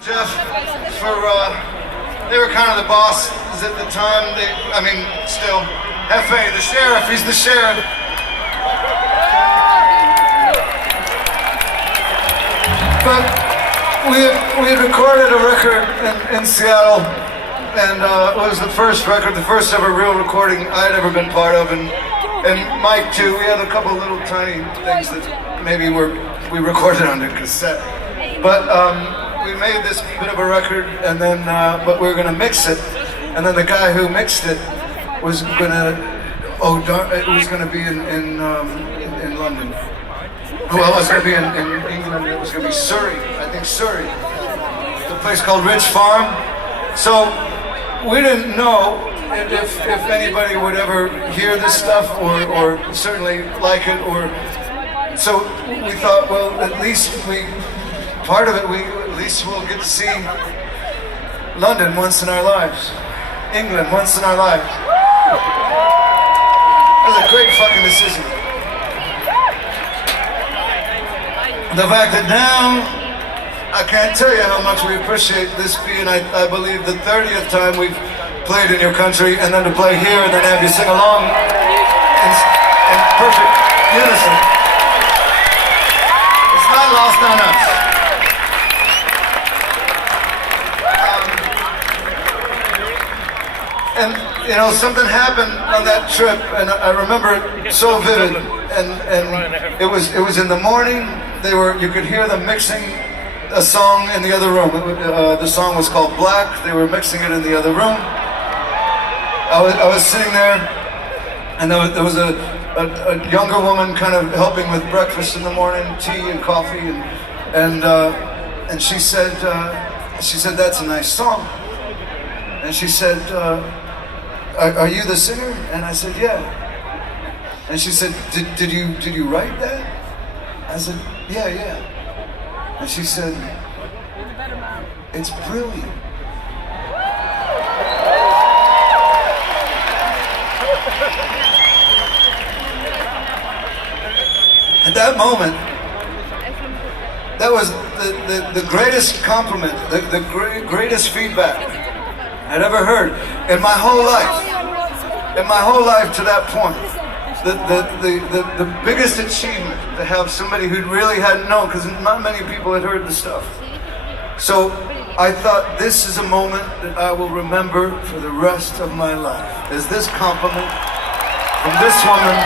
Jeff, they were kind of the bosses at the time. Still, Hefe, the sheriff, he's the sheriff. But we had recorded a record in Seattle, and it was the first record, the first ever real recording I'd ever been part of, and Mike too. We had a couple little tiny things that maybe we recorded on the cassette, but we made this bit of a record, and then but we were gonna mix it, and then the guy who mixed it was gonna it was gonna be in London. Well, it was gonna be in England. It was gonna be Surrey, I think Surrey, the place called Ridge Farm. So we didn't know if anybody would ever hear this stuff or certainly like it, or so we thought, well, at least we'll get to see London once in our lives, England once in our lives. That was a great fucking decision. The fact that now, I can't tell you how much we appreciate this being, I believe, the 30th time we've played in your country, and then to play here and then have you sing along in perfect unison. It's not lost on us. And you know, something happened on that trip, and I remember it so vivid. And it was in the morning. You could hear them mixing a song in the other room. The song was called Black. They were mixing it in the other room. I was sitting there, and there was a younger woman kind of helping with breakfast in the morning, tea and coffee, and she said that's a nice song. And she said, are you the singer? And I said, yeah. And she said, did you write that? I said, yeah. And she said, it's brilliant. At that moment, that was the greatest compliment, the greatest feedback I'd ever heard in my whole life. In my whole life to that point. The biggest achievement to have somebody who really hadn't known, because not many people had heard the stuff. So I thought, this is a moment that I will remember for the rest of my life. Is this compliment from this woman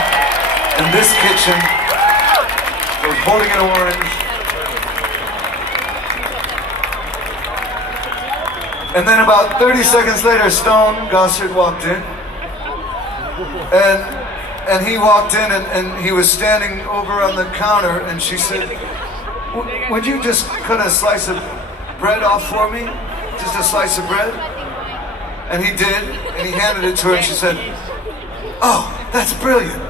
in this kitchen who was holding an orange. And then about 30 seconds later, Stone Gossard walked in. And he walked in, and he was standing over on the counter, and she said, would you just cut a slice of bread off for me? Just a slice of bread? And he did, and he handed it to her, and she said, oh, that's brilliant.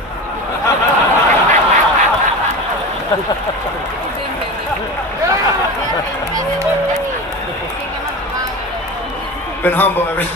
Been humble ever since.